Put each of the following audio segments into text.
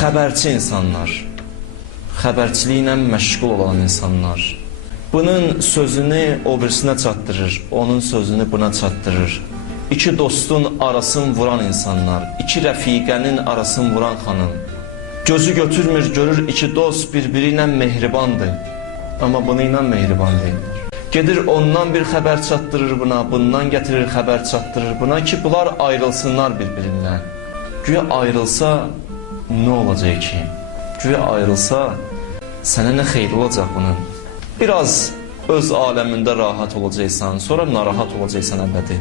xəbərçi insanlar, xəbərçiliklə məşğul olan insanlar, bunun sözünü o birisinə çatdırır, onun sözünü buna çatdırır. İki dostun arasını vuran insanlar, iki rəfiqənin arasını vuran xanım. Gözü götürmür, görür iki dost birbiri ilə mehribandır. Amma bunu ilə mehriban deyirlər. Gedir ondan bir xəbər çatdırır buna, bundan gətirir xəbər çatdırır buna ki, bunlar ayrılsınlar bir-birindən. Güya ayrılsa nə olacaq ki? Güya ayrılsa sənə nə xeyri olacaq bunun? Biraz öz aləmində rahat olacaqsan, sonra narahat olacaqsan əbədi.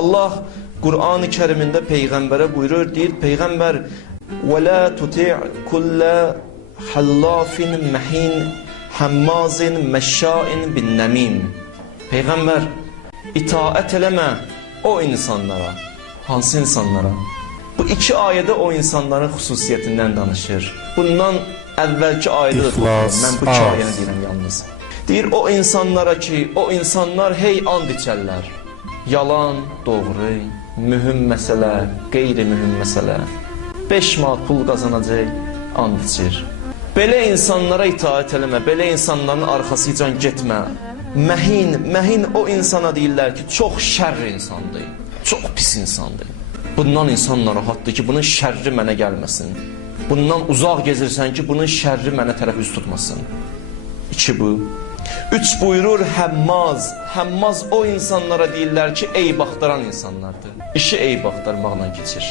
Allah Qur'an-ı Kərimində Peyğəmbərə buyurur, deyir Peyğəmbər وَلَا تُتِعْ كُلَّ حَلَّافٍ مَحِينٍ حَمَّازٍ مَشَّاءٍ بِالنَّمِيمٍ Peyğəmbər, itaət eləmə o insanlara. Hansı insanlara? Bu iki ayədə o insanların xüsusiyyətindən danışır. Bundan əvvəlki ayədə də danışır. Mən bu iki ayəni deyirəm yalnız. Deyir o insanlara ki, o insanlar hey and içərlər. Yalan, doğru, mühüm məsələ, qeyri-mühüm məsələ. 5 manat pul qazanacaq, and içir. Belə insanlara itaət eləmə, belə insanların arxasıcan getmə. Məhin o insana deyirlər ki, çox şərr insandır, çox pis insandır. Bundan insan narahatdır ki, bunun şərri mənə gəlməsin. Bundan uzaq gezirsən ki, bunun şərri mənə tərəf üst tutmasın. 2 bu. 3 buyurur həmmaz. Həmmaz o insanlara deyirlər ki, eyb axtaran insanlardır. İşi eyb axtarmaqla keçir.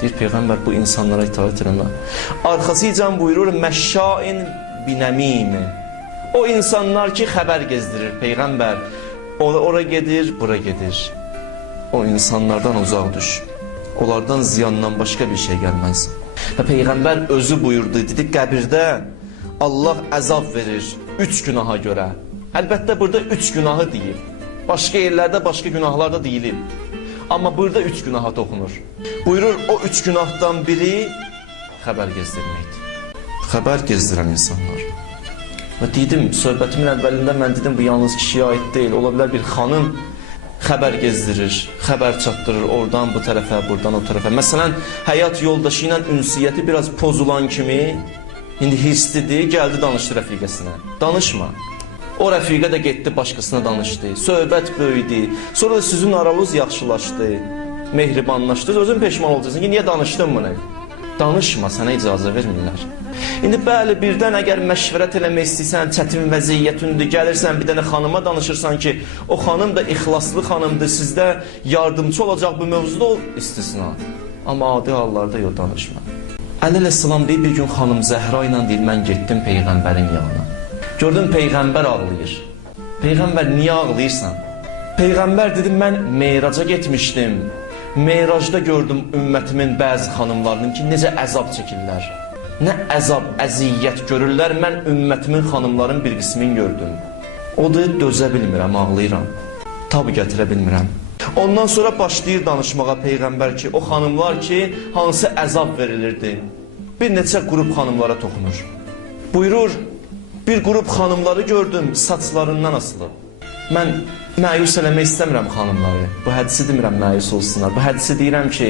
Deyir Peyğəmbər bu insanlara itaət eləmə. Arxasıcan buyurur məşşain binəmimi. O insanlar ki xəbər gezdirir Peyğəmbər. Ora gedir, bura gedir. O insanlardan uzaq düş. Onlardan ziyandan başqa bir şey gəlməz. Və Peyğəmbər özü buyurdu, dedi qəbirdə Allah əzab verir 3 günaha görə. Əlbəttə burada 3 günahı deyil. Başqa yerlərdə başqa günahlar da deyilib. Amma burada 3 günaha toxunur. Buyurur o 3 günahdan biri xəbər gezdirməkdir. Xəbər gezdirən insanlar. Və dedim, söhbətimin əvvəlində mən dedim bu yalnız kişiyə aid deyil. Ola bilər bir xanım xəbər gezdirir, xəbər çatdırır oradan bu tərəfə, buradan o tərəfə. Məsələn, həyat yoldaşı ilə ünsiyyəti biraz pozulan kimi, indi hirslidir, gəldi danışdı rəfiqəsinə. Danışma. O rəfiqə də getdi başqasına danışdı. Söhbət böyüdü. Sonra da sizin aranız yaxşılaşdı. Mehribanlaşdı. Özün peşman olacaqsın ki, niyə danışdın bunu? Danışma, sənə icazə vermirlər. İndi bəli, birdən əgər məşvərət eləmək istəyirsən, çətin vəziyyətindir, gəlirsən bir dənə xanıma danışırsan ki, o xanım da ixlaslı xanımdır, sizdə yardımcı olacaq bu mövzuda ol istisna. Amma adi hallarda yox, danışma. Əli əleyhissalam deyir, bir gün xanım Zəhra ilə deyir, mən getdim Peyğəmbərin yanına. Gördüm Peyğəmbər ağlayır. Peyğəmbər niyə ağlayırsan? Peyğəmbər dedi, mən Meyraca getmişdim. Meyracda gördüm ümmətimin bəzi xanımlarının ki, necə əzab çəkirlər. Nə əzab, əziyyət görürlər, mən ümmətimin xanımların bir qismini gördüm. O da dözə bilmirəm, ağlayıram. Tabi gətirə bilmirəm. Ondan sonra başlayır danışmağa Peyğəmbər ki, o xanımlar ki, hansı əzab verilirdi. Bir neçə qrup xanımlara toxunur. Buyurur, bir qrup xanımları gördüm, saçlarından asılıb. Mən məyus eləmək istəmirəm xanımları. Bu hədisi demirəm məyus olsunlar. Bu hədisi deyirəm ki,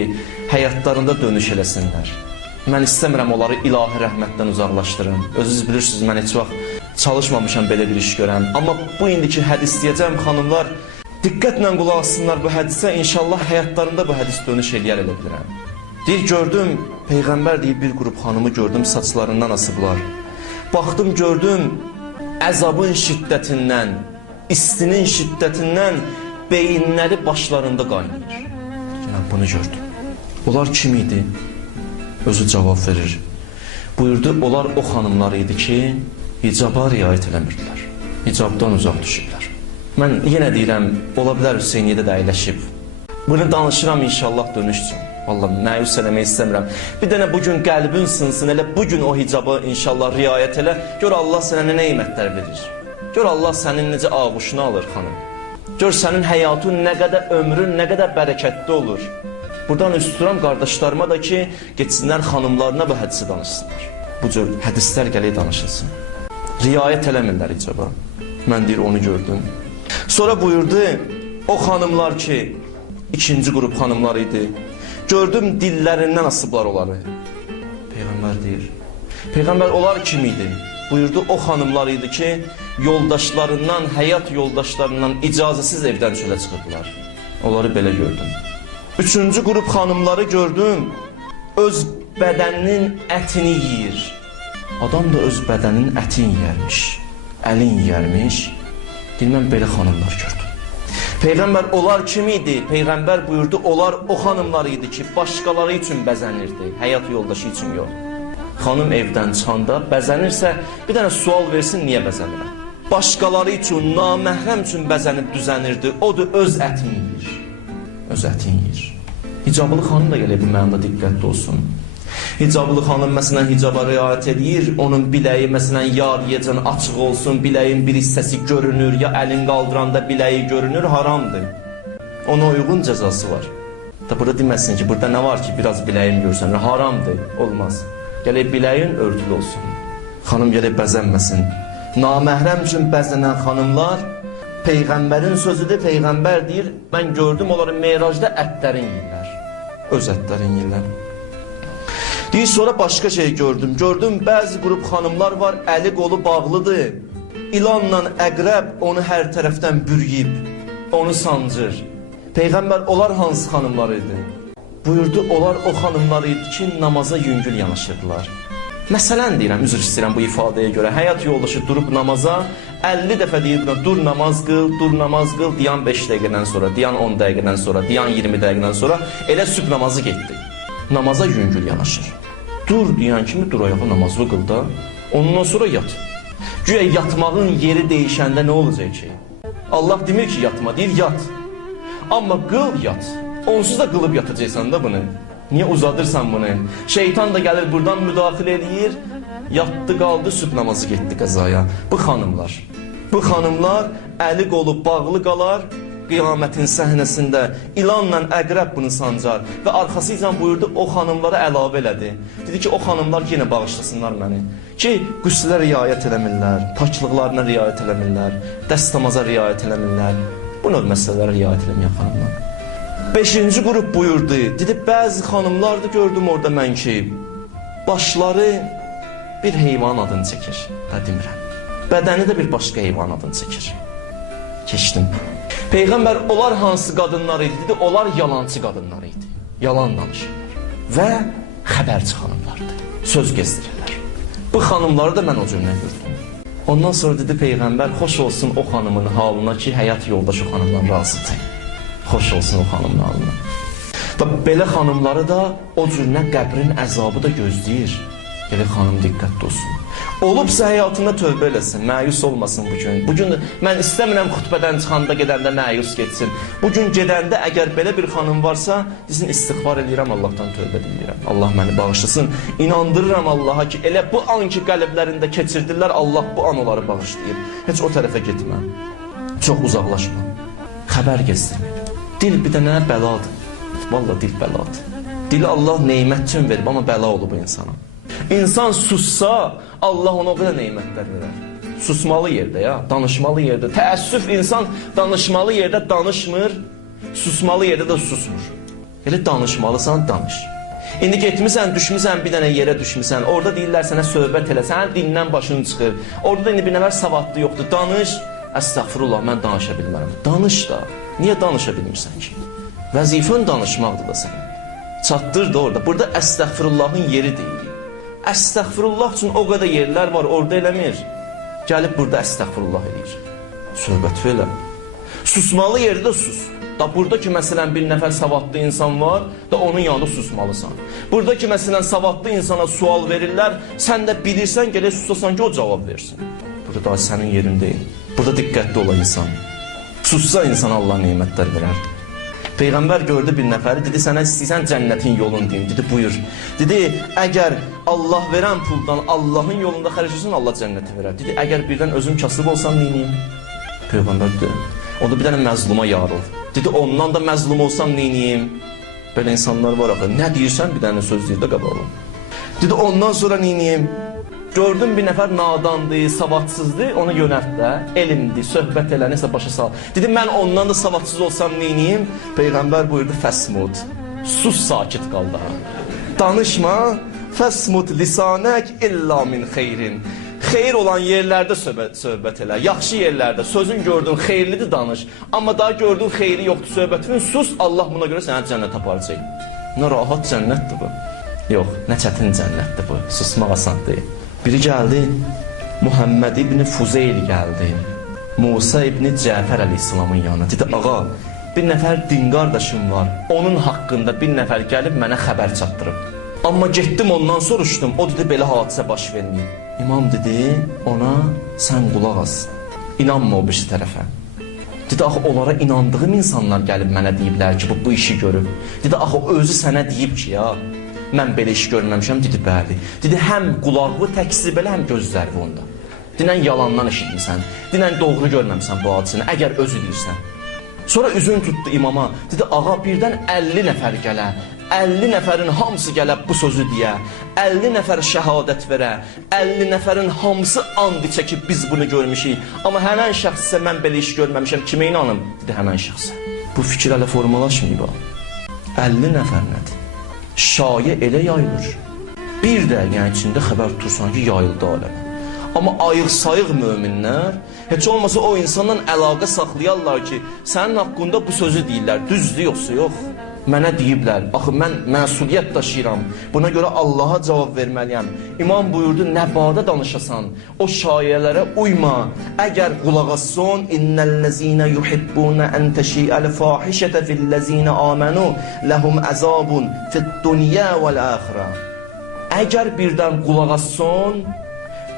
həyatlarında dönüş eləsinlər. Mən istəmirəm onları ilahi rəhmətdən uzaqlaşdırım. Özünüz bilirsiniz, mən heç vaxt çalışmamışam belə bir iş görəm. Amma bu indiki hədis deyəcəm, xanımlar diqqətlə qulaq assınlar bu hədisə. İnşallah həyatlarında bu hədis dönüş eləyər elə bilirəm. Deyir, gördüm, Peyğəmbər deyir, bir qrup xanımı gördüm, saçlarından asıblar. Baxdım, gördüm, əzabın şiddətindən, istinin şiddətindən beyinləri başlarında qaynayır. Yəni, bunu gördüm. Onlar kim idi? Özü cavab verir. Buyurdu, onlar o xanımlar idi ki, hicaba riayət eləmirdilər. Hicabdan uzaq düşürlər. Mən yenə deyirəm, ola bilər Hüseyniyyədə də əyləşib. Bunu danışıram inşallah dönüş üçün. Vallahi məyus eləmək istəmirəm. Bir dənə bugün qəlbin sınsın, elə bugün o hicabı inşallah riayət elə. Gör Allah sənə nə neymətlər verir. Gör Allah sənin necə ağuşunu alır xanım. Gör sənin həyatın nə qədər, ömrün nə qədər bərəkətli olur. Buradan üst tuturam qardaşlarıma da ki, geçsinlər xanımlarına bu hədisi danışsınlar. Bu cür hədislər gələk danışılsın. Riayət eləmirlər hicaba. Mən deyir onu gördüm. Sonra buyurdu, o xanımlar ki, ikinci qrup xanımlar idi. Gördüm dillərindən asıblar onları. Peyğəmbər deyir. Peyğəmbər onlar kim idi? Buyurdu, o xanımlar idi ki, yoldaşlarından, həyat yoldaşlarından icazəsiz evdən çölə çıxırdılar. Onları belə gördüm. Üçüncü qrup xanımları gördüm, öz bədəninin ətini yiyir. Adam da öz bədəninin ətini yiyərmiş, əlin yiyərmiş. Deyir, mən belə xanımlar gördüm. Peyğəmbər onlar kim idi? Peyğəmbər buyurdu, onlar o xanımlar idi ki, başqaları üçün bəzənirdi, həyat yoldaşı üçün yox. Xanım evdən çıxanda bəzənirsə, bir dənə sual versin, niyə bəzənirəm? Başqaları üçün, naməhrəm üçün bəzənib düzənirdi, o da öz ətini yiyir. Öz ətini yiyir. Hicablı xanım da gəlir, bu mənada diqqətli olsun. Hicablı xanım məsələn hicaba riayət edir, onun biləyi məsələn yariyəcən açıq olsun, biləyin bir hissəsi görünür, ya əlin qaldıranda biləyi görünür, haramdır. Ona uyğun cəzası var. Da burada deməsin ki, burada nə var ki, biraz biləyim görsənir, haramdır, olmaz. Gələk biləyin örtülü olsun. Xanım gələk bəzənməsin. Naməhrəm üçün bəzənən xanımlar, Peyğəmbərin sözüdür, Peyğəmbər deyir, mən gördüm onları Meyracda ətlərin yiyirlər. Öz ətlərin yiyirlər. Deyir, sonra başqa şey gördüm. Gördüm, bəzi qrup xanımlar var, əli qolu bağlıdır. İlanla əqrəb onu hər tərəfdən bürüyüb, onu sancır. Peyğəmbər, onlar hansı xanımlar idi? Buyurdu, onlar o xanımlar idi ki, namaza yüngül yanaşırdılar. Məsələn deyirəm, üzr istəyirəm bu ifadəyə görə. Həyat yoldaşı durub namaza 50 dəfə deyir buna, dur namaz qıl, dur namaz qıl, diyan 5 dəqiqədən sonra, diyan 10 dəqiqədən sonra, diyan 20 dəqiqədən sonra elə sübh namazı getdi. Namaza yüngül yanaşır. Dur deyən kimi dur ayağı namazı qıl da, ondan sonra yat. Güya yatmağın yeri değişəndə nə olacaq ki? Allah demir ki yatma, deyir yat. Amma qıl yat. Onsuz da qılıb yatacaqsan da bunu. Niyə uzadırsan bunu? Şeytan da gəlir buradan müdaxilə edir. Yatdı qaldı, sübh namazı getdi qəzaya. Bu xanımlar. Bu xanımlar əli qolu bağlı qalar. Qiyamətin səhnəsində ilanla əqrəb bunu sancar. Və arxası ilə buyurdu, o xanımlara əlavə elədi. Dedi ki, o xanımlar yenə bağışlasınlar məni. Ki, qüslə riayət eləmirlər, paçlıqlarına riayət eləmirlər, dəstəmaza riayət eləmirlər. Bu növ məsələlərə riayət eləməyən xanımlar. 5-ci qrup buyurdu. Dedi, bəzi xanımlar da gördüm orada mən ki, başları bir heyvan adını çəkir. Da demirəm. Bədəni də bir başqa heyvan adını çəkir. Keçdim. Peyğəmbər, onlar hansı qadınlar idi? Dedi, onlar yalancı qadınlar idi. Yalan danışırlar. Və xəbərçi xanımlardır. Söz gezdirirlər. Bu xanımları da mən o cürlə gördüm. Ondan sonra dedi Peyğəmbər, xoş olsun o xanımın halına ki, həyat yoldaşı xanımdan razıdır. Xoş olsun o xanımın halına. Və belə xanımları da o cürlə qəbrin əzabı da gözləyir. Elə xanım diqqətli olsun. Olubsa həyatında tövbə eləsin, məyus olmasın bugün. Bugün mən istəmirəm xutbədən çıxanda gedəndə məyus getsin. Bugün gedəndə əgər belə bir xanım varsa, desin istiğfar edirəm, Allahdan tövbə edirəm. Allah məni bağışlasın. İnandırıram Allaha ki, elə bu an ki qəlblərində keçirdirlər, Allah bu an onları bağışlayır. Heç o tərəfə getmə. Çox uzaqlaşma. Xəbər gezdirmə. Dil bir dənə bəladır. Vallahi dil bəladır. Dili Allah neymət üçün verib, amma bəla olub bu insana. İnsan sussa, Allah ona o qədər neymətlər verər. Susmalı yerdə ya, danışmalı yerdə. Təəssüf insan danışmalı yerdə danışmır, susmalı yerdə də susmur. Elə danışmalısan, danış. İndi getmisən, düşmüsən, bir dənə yerə düşmüsən. Orada deyirlər sənə söhbət elə, sənin dilindən başın çıxır. Orada da indi bir nəfər savadlı yoxdur. Danış, əstəğfurullah, mən danışa bilmərəm. Danış da, niyə danışa bilmirsən ki? Vəzifən danışmaqdır da sənin. Çatdır da orada. Burada əstəğfirullahın yeri deyil. Əstəğfirullah üçün o qədər yerlər var, orada eləmir. Gəlib burada əstəğfirullah edir. Söhbət belə. Susmalı yerdə sus. Da burada ki, məsələn, bir nəfər savadlı insan var, da onun yanında susmalısan. Burada ki, məsələn, savadlı insana sual verirlər, sən də bilirsən, gələk susasan ki, o cavab versin. Burada da sənin yerin deyil. Burada diqqətli olan insan. Sussa insana Allah neymətlər verər. Peyğəmbər gördü bir nəfəri, dedi, sənə istəyirsən cənnətin yolunu deyim, dedi, buyur. Dedi, əgər Allah verən puldan Allahın yolunda xərc etsən, Allah cənnəti verər. Dedi, əgər birdən özüm kasıb olsam, neyniyim? Peyğəmbər dedi, onda bir dənə məzluma yarıl. Dedi, ondan da məzlum olsam, neyniyim? Belə insanlar var axı, nə deyirsən, bir dənə söz deyir də qabağım. Dedi, ondan sonra neyniyim? Gördüm bir nəfər nadandır, savadsızdır, onu yönəlt də, elmdir, söhbət elə, nəsə başa sal. Dedi, mən ondan da savadsız olsam neyniyim? Peyğəmbər buyurdu, fəsmud, sus, sakit qal da. Danışma, Fəsmut lisanək illa min xeyrin. Xeyir olan yerlərdə söhbət elə, yaxşı yerlərdə, sözün gördün, xeyirlidir danış. Amma daha gördün xeyri yoxdur söhbətinin, sus, Allah buna görə sənə cənnət aparacaq. Nə rahat cənnətdir bu. Yox, nə çətin cənnətdir bu, susmaq asan deyil. Biri gəldi, Muhammed ibn Fuzeyl gəldi, Musa ibn Cəfər əleyhissalamın yanına. Dedi, ağa, bir nəfər din qardaşım var, onun haqqında bir nəfər gəlib mənə xəbər çatdırıb. Amma getdim ondan soruşdum, o dedi, belə hadisə baş verməyib. İmam dedi, ona sən qulaq as, inanma o birisi tərəfə. Dedi, axı onlara inandığım insanlar gəlib mənə deyiblər ki, bu işi görüb. Dedi, axı özü sənə deyib ki, ya, mən belə iş görməmişəm, dedi, bəli. Dedi, həm qulağı təkzib elə, həm gözləri onda. Dinən yalandan eşitmirsən, dinən doğru görməmişsən bu hadisəni, əgər özü deyirsən. Sonra üzün tutdu imama, dedi, ağa birdən 50 nəfər gələ, 50 nəfərin hamısı gələ bu sözü deyə, 50 nəfər şəhadət verə, 50 nəfərin hamısı and içə ki, biz bunu görmüşük. Amma həmən şəxs isə mən belə iş görməmişəm, kimə inanım? Dedi, həmən şəxsə. Bu fikir hələ formalaşmayıb. 50 nəfər nədir? Şayə elə yayılır. Bir dəqiqənin içində xəbər tutursan ki, yayıldı aləmə. Amma ayıq-sayıq möminlər, heç olmasa o insandan əlaqə saxlayarlar ki, sənin haqqında bu sözü deyirlər, düzdür yoxsa yox. Mənə deyiblər, axı mən məsuliyyət daşıyıram, buna görə Allaha cavab verməliyəm. İmam buyurdu, nə badə danışasan, o şayələrə uyma. Əgər qulaq asson, innəl-ləzinə yuhibbunə ən təşiəl fahişətə fil-ləzinə amənu, ləhum əzabun fid-dunya vəl-əxirə. Əgər birdən qulaq asson,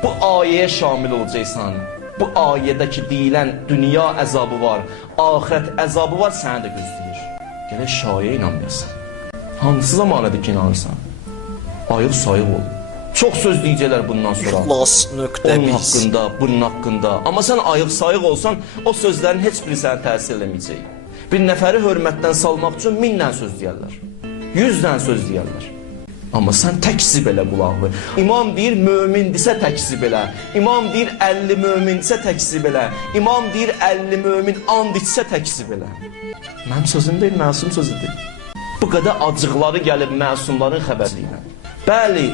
bu ayəyə şamil olacaqsan. Bu ayədəki deyilən dünya əzabı var, axirət əzabı var, sənə də gözləyir. Gələ şayə inanmıyorsan. Hansı zamanədir ki, inanırsan? Ayıq sayıq ol. Çox söz deyəcəklər bundan sonra. Onun haqqında, bunun haqqında. Amma sən ayıq sayıq olsan, o sözlərin heç biri sənə təsir eləməyəcək. Bir nəfəri hörmətdən salmaq üçün 1000 dənə söz deyərlər. 100 dənə söz deyərlər. Amma sən təkzib elə qulaqlı. İmam deyir, mömindirsə təkzib elə. İmam deyir, 50 mömindirsə təkzib elə. İmam deyir, 50 mömin and içsə təkzib elə. Mənim sözüm deyil, məsum sözüdür. Bu qədər acıqları gəlib məsumların xəbərliylə. Bəli,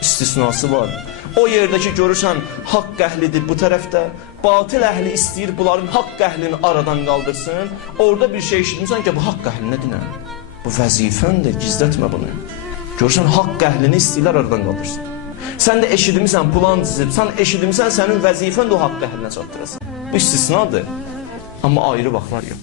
istisnası var. O yerdə ki, görürsən, haqq əhlidir bu tərəfdə, batil əhli istəyir bunların haqq əhlini aradan qaldırsın. Orada bir şey eşitmirsən ki, bu haqq əhlinə dinən. Bu vəzifəndir, gizlətmə bunu. Görürsən, haqq əhlini istəyirlər aradan qaldırsın. Sən də eşidimsən, plan dizib, sən eşidimsən, sənin vəzifən də o haqq əhlinə çatdırasın. Bu istisnadır. Amma ayrı vaxtlar yox.